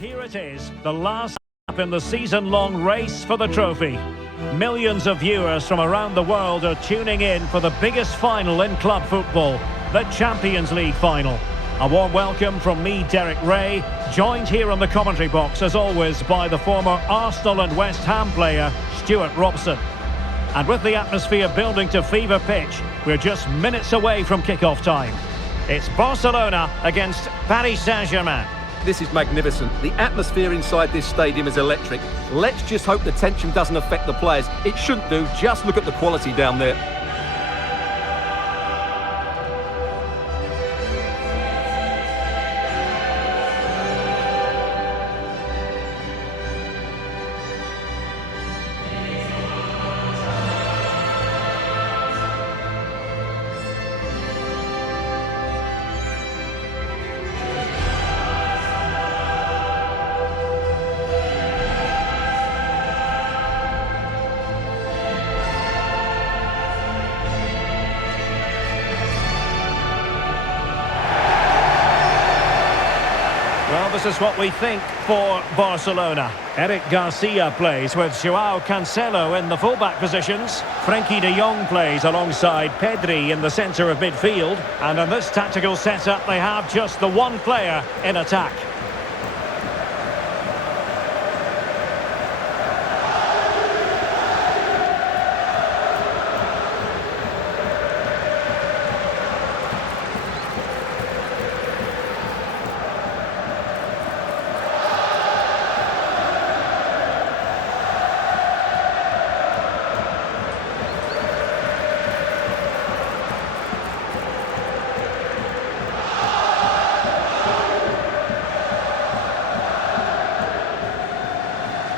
here it is, the last lap in the season-long race for the trophy. Millions of viewers from around the world are tuning in for the biggest final in club football, the Champions League final. A warm welcome from me, Derek Ray, joined here on the commentary box, as always, by the former Arsenal and West Ham player, Stuart Robson. And with the atmosphere building to fever pitch, we're just minutes away from kick-off time. It's Barcelona against Paris Saint-Germain. This is magnificent. The atmosphere inside this stadium is electric. Let's just hope the tension doesn't affect the players. It shouldn't do. Just look at the quality down there. Well, this is what we think for Barcelona. Eric Garcia plays with Joao Cancelo in the fullback positions. Frenkie de Jong plays alongside Pedri in the centre of midfield. And in this tactical setup, they have just the one player in attack.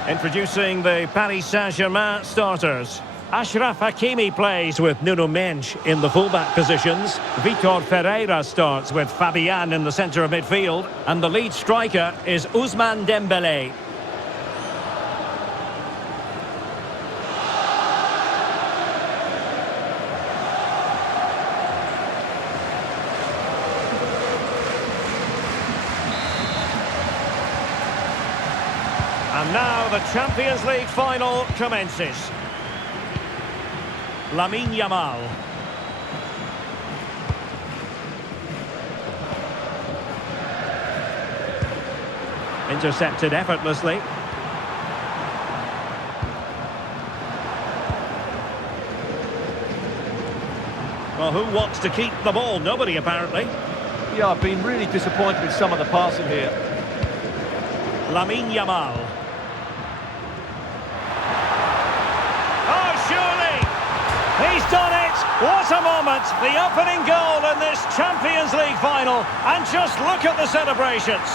Introducing the Paris Saint-Germain starters. Achraf Hakimi plays with Nuno Mendes in the fullback positions. Vitor Ferreira starts with Fabian in the centre of midfield. And the lead striker is Ousmane Dembele. And now the Champions League final commences. Yamal. Intercepted effortlessly. Well, who wants to keep the ball? Nobody, apparently. Yeah, I've been really disappointed with some of the passing here. Yamal. He's done it! What a moment! The opening goal in this Champions League final. And just look at the celebrations.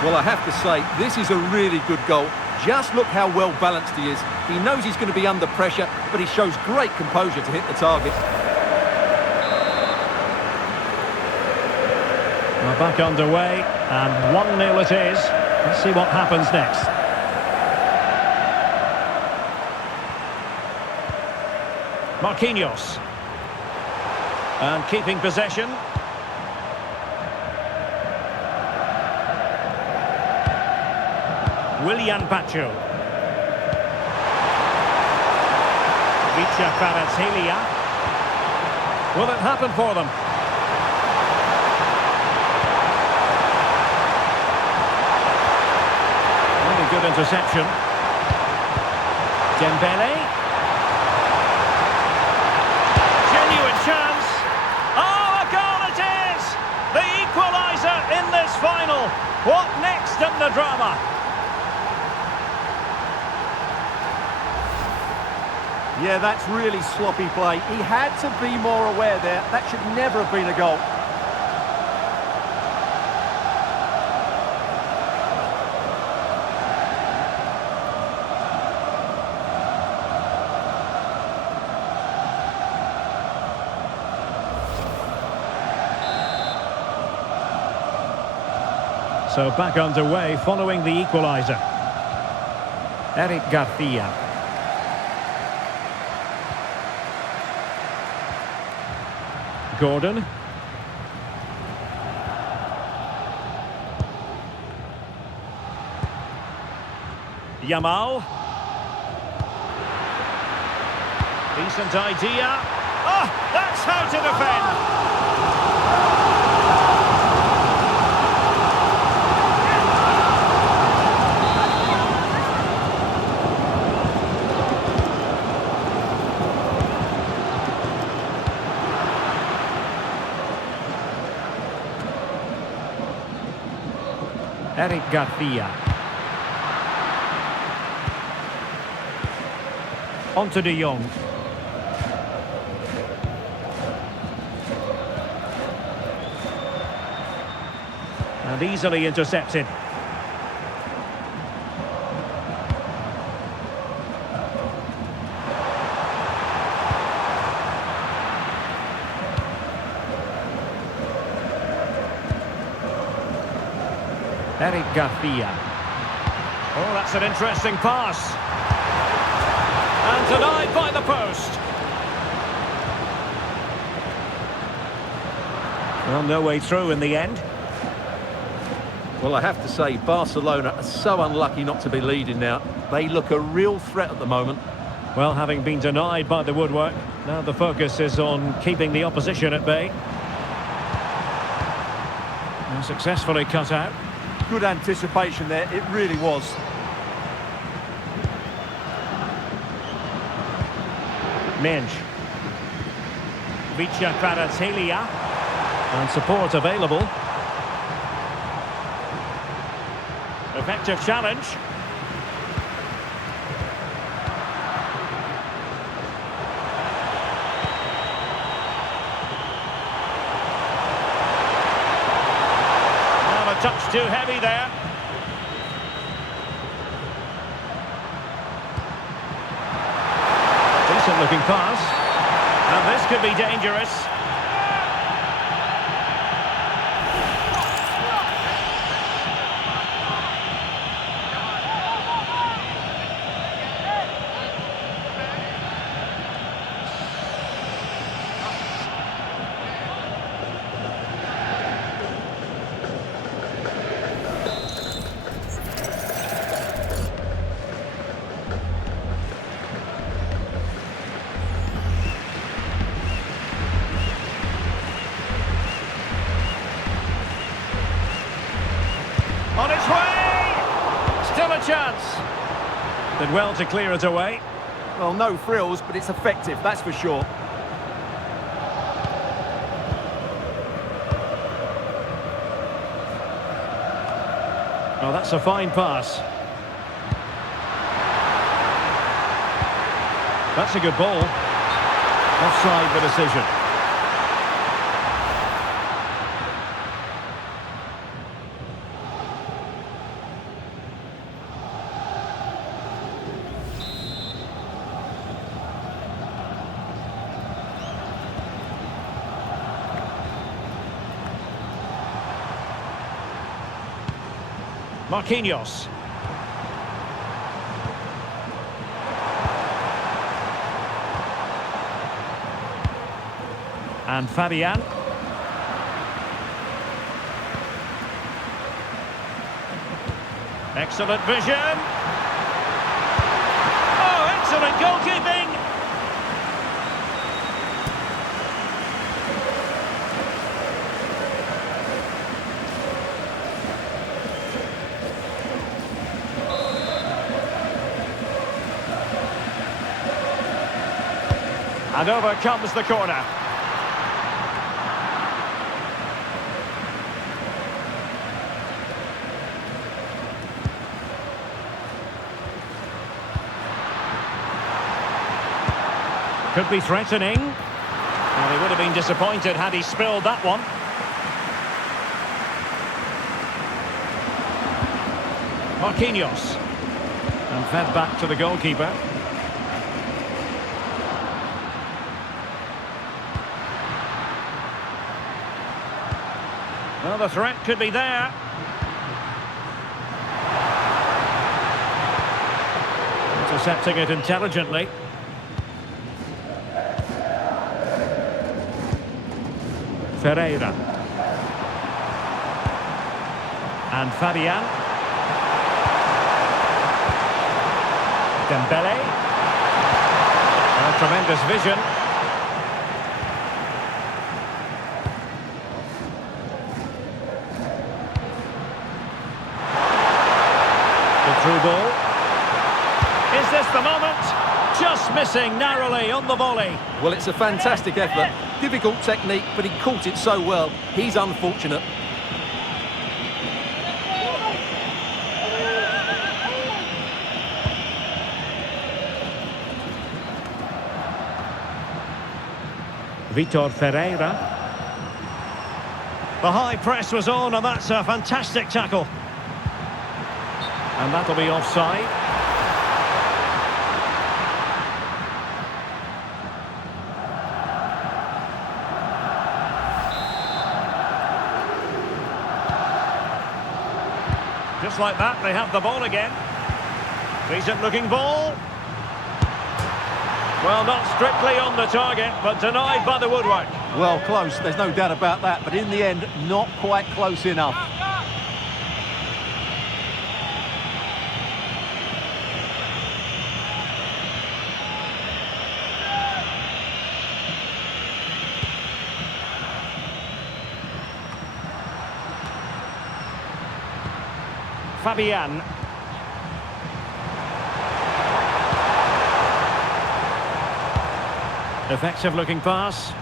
Well, I have to say, this is a really good goal. Just look how well balanced he is. He knows he's going to be under pressure, but he shows great composure to hit the target. We're back underway, and 1-0 it is. Let's see what happens next. Marquinhos. And keeping possession. Willian Pacho. Vicha Kvaratskhelia. Will it happen for them? Really good interception. Dembele. Chance. Oh, a goal it is! The equaliser in this final. What next in the drama? Yeah, that's really sloppy play. He had to be more aware there. That should never have been a goal. So back underway following the equaliser. Eric Garcia. Gordon. Yamal. Decent idea. Oh, that's how to defend. Eric Garcia. On to De Jong. And easily intercepted. Eric Garcia. Oh, that's an interesting pass. And denied by the post. Well, no way through in the end. Well, I have to say, Barcelona are so unlucky not to be leading now. They look a real threat at the moment. Well, having been denied by the woodwork, now the focus is on keeping the opposition at bay. And successfully cut out. Good anticipation there, it really was. Menj. Vicha Kvaratskhelia. And support available. Effective challenge. Well, a touch too heavy there. Decent looking pass. And this could be dangerous. On its way! Still a chance. Did well to clear it away. Well, no frills, but it's effective, that's for sure. Oh, that's a fine pass. That's a good ball. Offside the decision. Marquinhos. And Fabian. Excellent vision. Oh, excellent goalkeeping. And over comes the corner. Could be threatening. Well, he would have been disappointed had he spilled that one. Marquinhos. And fed back to the goalkeeper. Well, the threat could be there. Intercepting it intelligently. Ferreira. And Fabian. Dembele. Tremendous vision. The through ball. Is this the moment? Just missing narrowly on the volley. Well, it's a fantastic effort. Difficult technique, but he caught it so well. He's unfortunate. Vitor Ferreira. The high press was on, and that's a fantastic tackle. And that'll be offside. Just like that, they have the ball again. Decent looking ball. Well, not strictly on the target, but denied by the woodwork. Well, close, there's no doubt about that, but in the end, not quite close enough. Fabian. Effective looking pass.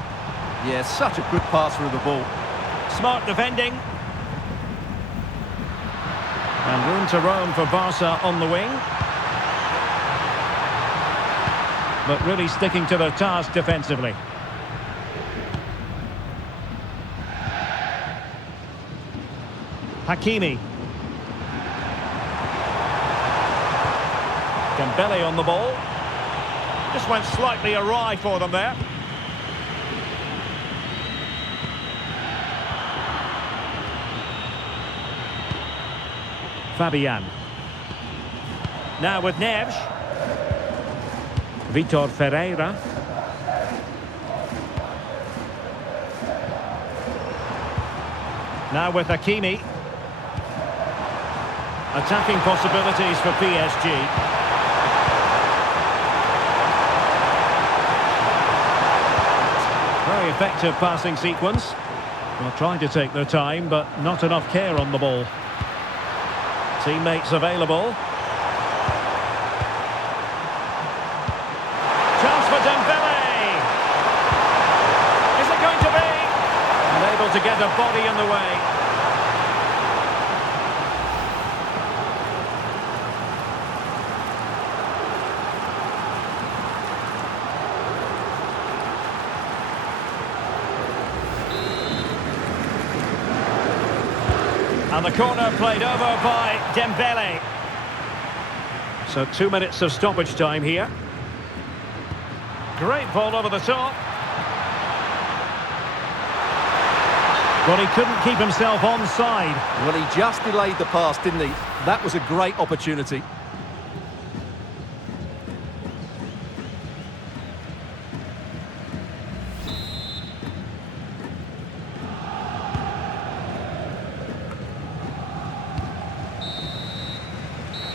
Yeah, such a good passer of the ball. Smart defending. And room to roam for Barca on the wing. But really sticking to their task defensively. Hakimi. Dembele on the ball. Just went slightly awry for them there. Fabian. Now with Neves. Vitor Ferreira. Now with Hakimi. Attacking possibilities for PSG. Very effective passing sequence. Well, trying to take their time, but not enough care on the ball. Teammates available. Chance for Dembele. Is it going to be? Unable to get a body in the way. And the corner played over by Dembele. So 2 minutes of stoppage time here. Great ball over the top. But he couldn't keep himself onside. Well, he just delayed the pass, didn't he? That was a great opportunity.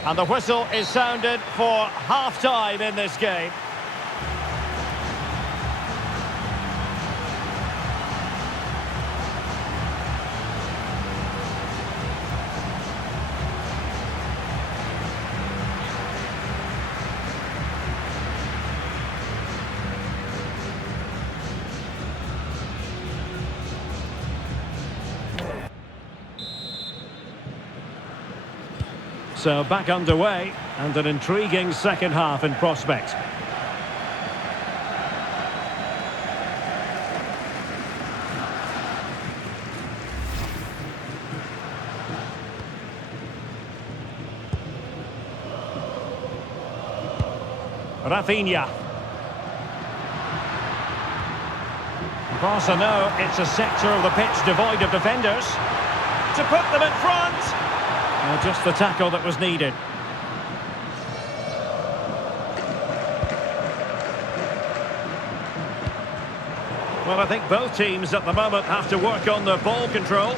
And the whistle is sounded for half-time in this game. So back underway, and an intriguing second half in prospect. Rafinha. Barca know it's a sector of the pitch devoid of defenders. To put them in front. Just the tackle that was needed. Well, I think both teams at the moment have to work on their ball control.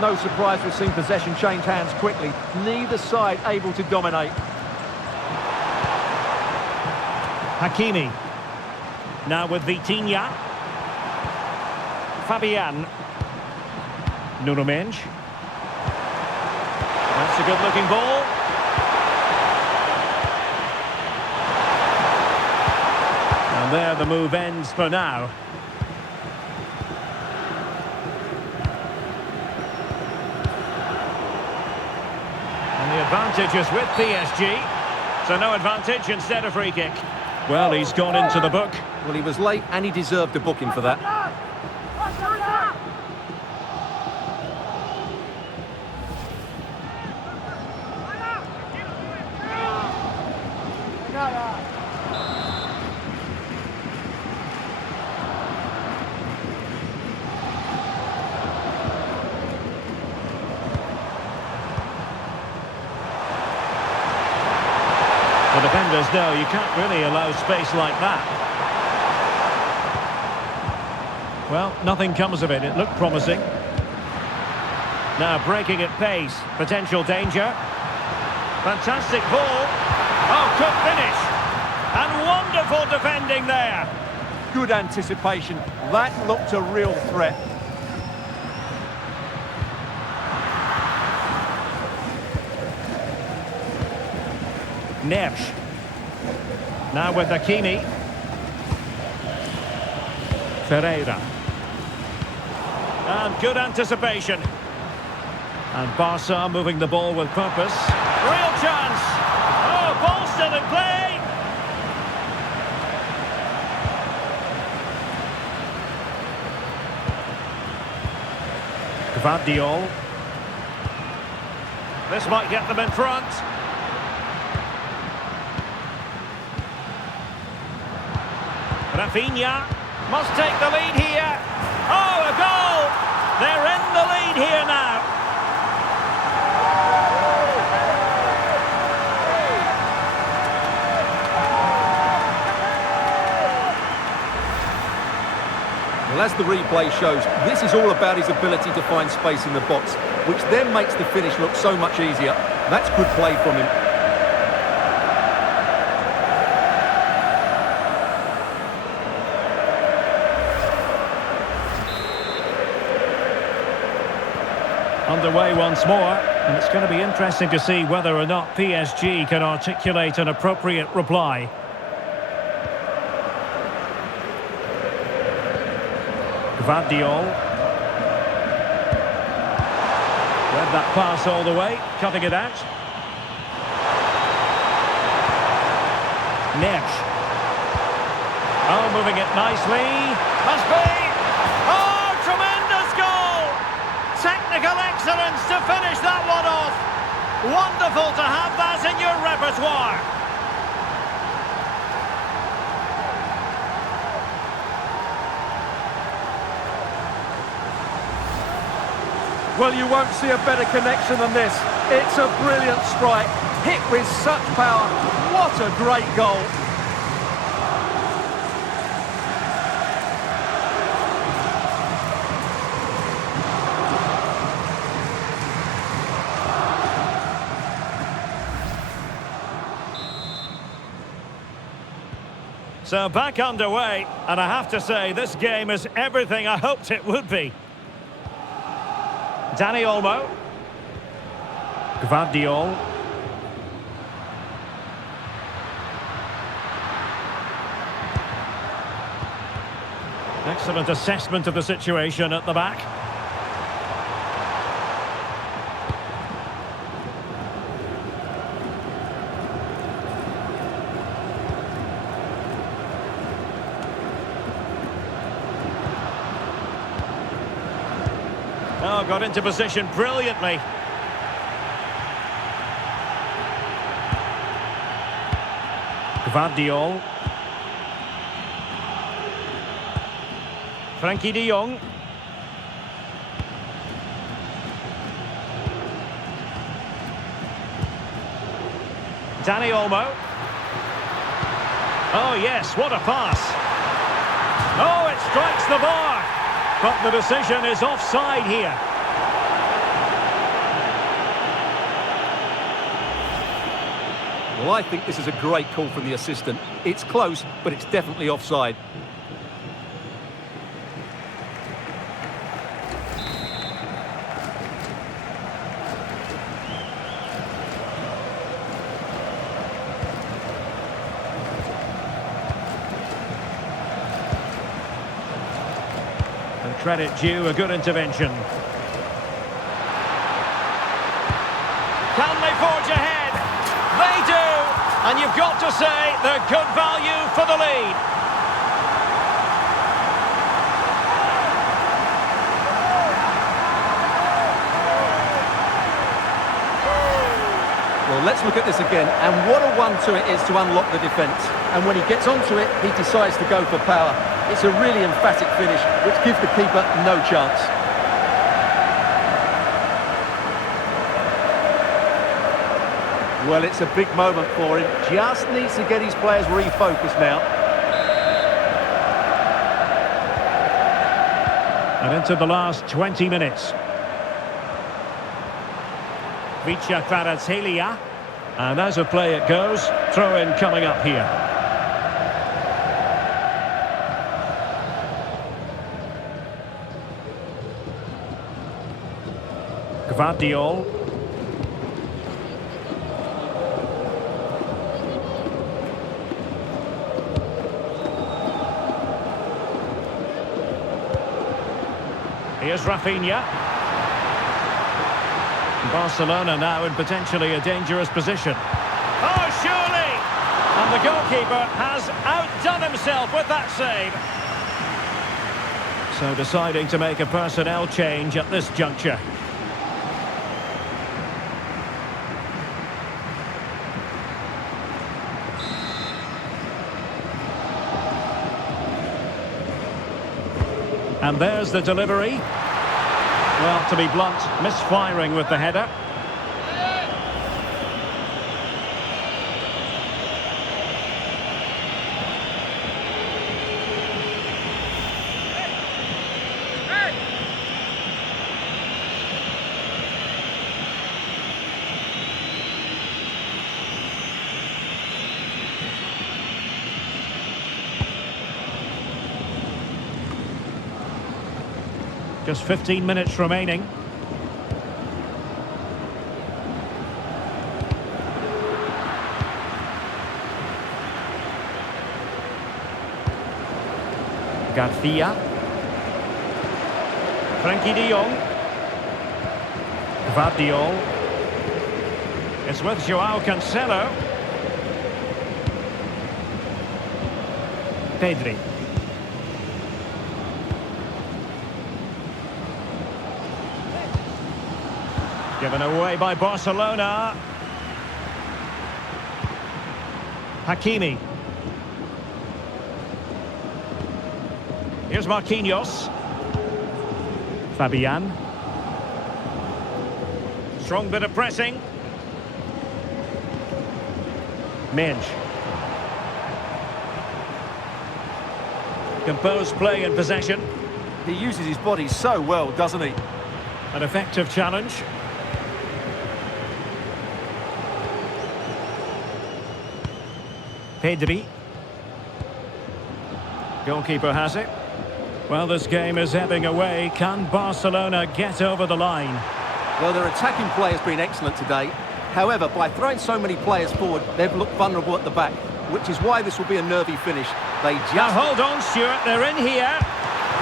No surprise we've seen possession change hands quickly. Neither side able to dominate. Hakimi. Now with Vitinha. Fabian. Nuno Mendes. That's a good-looking ball. And there the move ends for now. And the advantage is with PSG. So no advantage, instead a free kick. Well, he's gone into the book. Well, he was late and he deserved a booking for that. The defenders know you can't really allow space like that. Well, nothing comes of it. It looked promising. Now breaking at pace. Potential danger. Fantastic ball. Oh, good finish. And wonderful defending there. Good anticipation. That looked a real threat. Neves. Now with Hakimi. Ferreira. And good anticipation. And Barca moving the ball with purpose. Real chance. Oh, ball still in play. Gvardiol. This might get them in front. Rafinha must take the lead here. Oh, a goal! They're in the lead here now. Well, as the replay shows, this is all about his ability to find space in the box, which then makes the finish look so much easier. That's good play from him. Underway once more, and it's going to be interesting to see whether or not PSG can articulate an appropriate reply. Gvardiol. Read that pass all the way, cutting it out. Neves. Oh, moving it nicely. Must be! Oh, tremendous goal! Technical excellence to finish that one off. Wonderful to have that in your repertoire. Well, you won't see a better connection than this. It's a brilliant strike, hit with such power. What a great goal. So back underway, and I have to say this game is everything I hoped it would be. Dani Olmo. Gvardiol. Excellent assessment of the situation at the back. Oh, got into position brilliantly. Gvardiol. Frankie de Jong. Dani Olmo. Oh yes, what a pass. Oh, it strikes the bar. But the decision is offside here. Well, I think this is a great call from the assistant. It's close, but it's definitely offside. And credit due, a good intervention. Can they forge ahead? They do! And you've got to say they're good value for the lead. Well, let's look at this again. And what a one-two it is to unlock the defence. And when he gets onto it, he decides to go for power. It's a really emphatic finish, which gives the keeper no chance. Well, it's a big moment for him. Just needs to get his players refocused now. And into the last 20 minutes. Kvaratskhelia. And as a play it goes, throw-in coming up here. Gvardiol. Here's Rafinha. Barcelona now in potentially a dangerous position. Oh, surely! And the goalkeeper has outdone himself with that save. So deciding to make a personnel change at this juncture. And there's the delivery. Well, to be blunt, misfiring with the header. Just 15 minutes remaining. Garcia. Frenkie de Jong. Gvardiol. It's with Joao Cancelo. Pedri. Given away by Barcelona. Hakimi. Here's Marquinhos. Fabian. Strong bit of pressing. Minge. Composed play in possession. He uses his body so well, doesn't he? An effective challenge. Pedri. Goalkeeper has it. Well, this game is ebbing away. Can Barcelona get over the line? Well, their attacking play has been excellent today. However, by throwing so many players forward, they've looked vulnerable at the back, which is why this will be a nervy finish. They just... Now, hold on, Stuart. They're in here.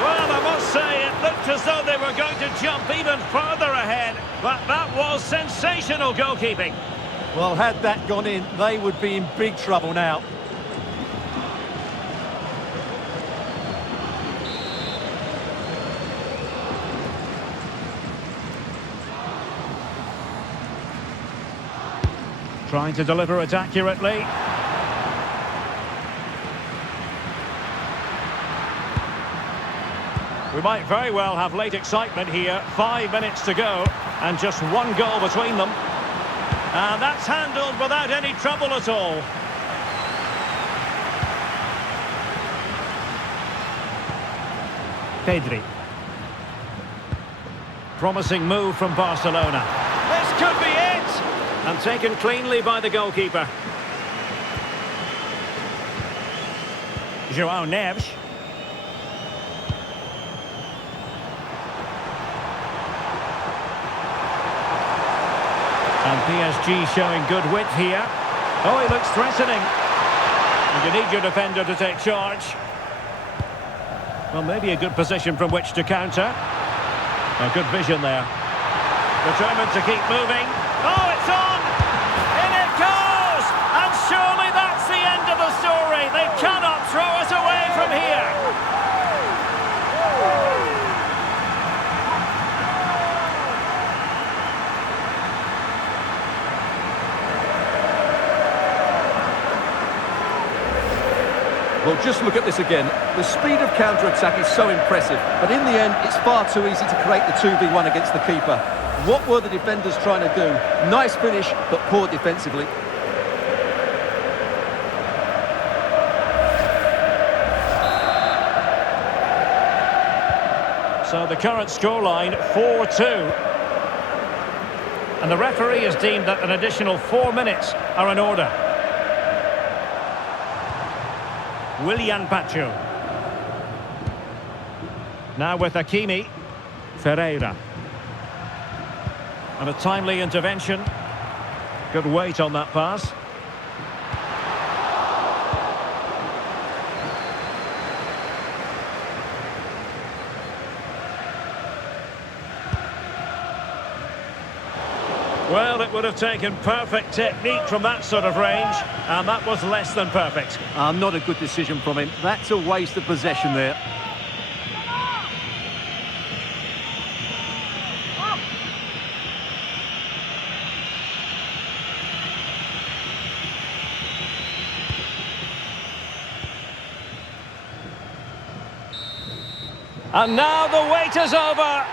Well, I must say, it looked as though they were going to jump even further ahead. But that was sensational goalkeeping. Well, had that gone in, they would be in big trouble now. Trying to deliver it accurately. We might very well have late excitement here. 5 minutes to go and just one goal between them. And that's handled without any trouble at all. Pedri. Promising move from Barcelona. This could be it! And taken cleanly by the goalkeeper. João Neves. And PSG showing good width here. Oh, he looks threatening. And you need your defender to take charge. Well, maybe a good position from which to counter. A good vision there. Determined to keep moving. Oh, it's on! In it goes! And surely that's the end of the story. They cannot throw us away from here. Well, just look at this again. The speed of counter-attack is so impressive, but in the end, it's far too easy to create the 2v1 against the keeper. What were the defenders trying to do? Nice finish, but poor defensively. So the current scoreline, 4-2. And the referee has deemed that an additional 4 minutes are in order. Willian Pacho. Now with Hakimi. Ferreira. And a timely intervention. Good weight on that pass. Well, it would have taken perfect technique from that sort of range, and that was less than perfect. Not a good decision from him. That's a waste of possession there. And now the wait is over.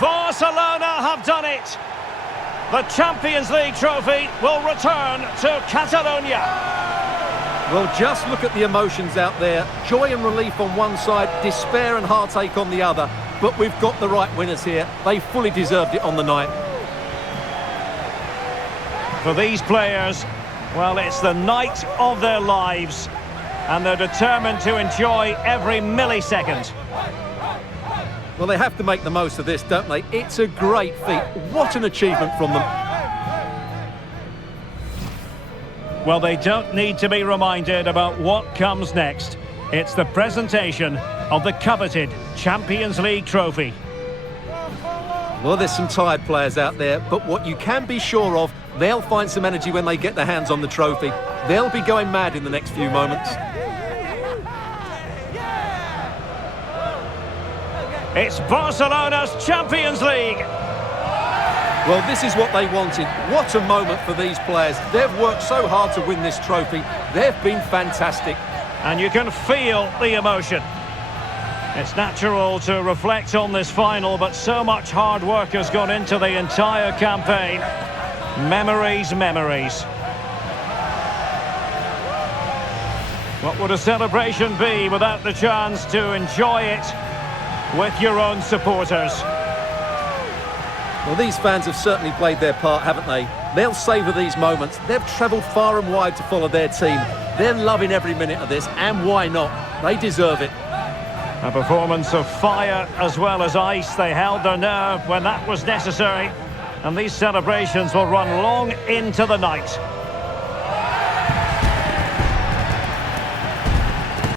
Barcelona have done it. The Champions League trophy will return to Catalonia. Well, just look at the emotions out there. Joy and relief on one side, despair and heartache on the other. But we've got the right winners here. They fully deserved it on the night. For these players, well, it's the night of their lives. And they're determined to enjoy every millisecond. Well, they have to make the most of this, don't they? It's a great feat. What an achievement from them. Well, they don't need to be reminded about what comes next. It's the presentation of the coveted Champions League trophy. Well, there's some tired players out there, but what you can be sure of, they'll find some energy when they get their hands on the trophy. They'll be going mad in the next few moments. It's Barcelona's Champions League. Well, this is what they wanted. What a moment for these players. They've worked so hard to win this trophy. They've been fantastic. And you can feel the emotion. It's natural to reflect on this final, but so much hard work has gone into the entire campaign. Memories, memories. What would a celebration be without the chance to enjoy it with your own supporters? Well, these fans have certainly played their part, haven't they? They'll savour these moments. They've travelled far and wide to follow their team. They're loving every minute of this, and why not? They deserve it. A performance of fire as well as ice. They held their nerve when that was necessary. And these celebrations will run long into the night.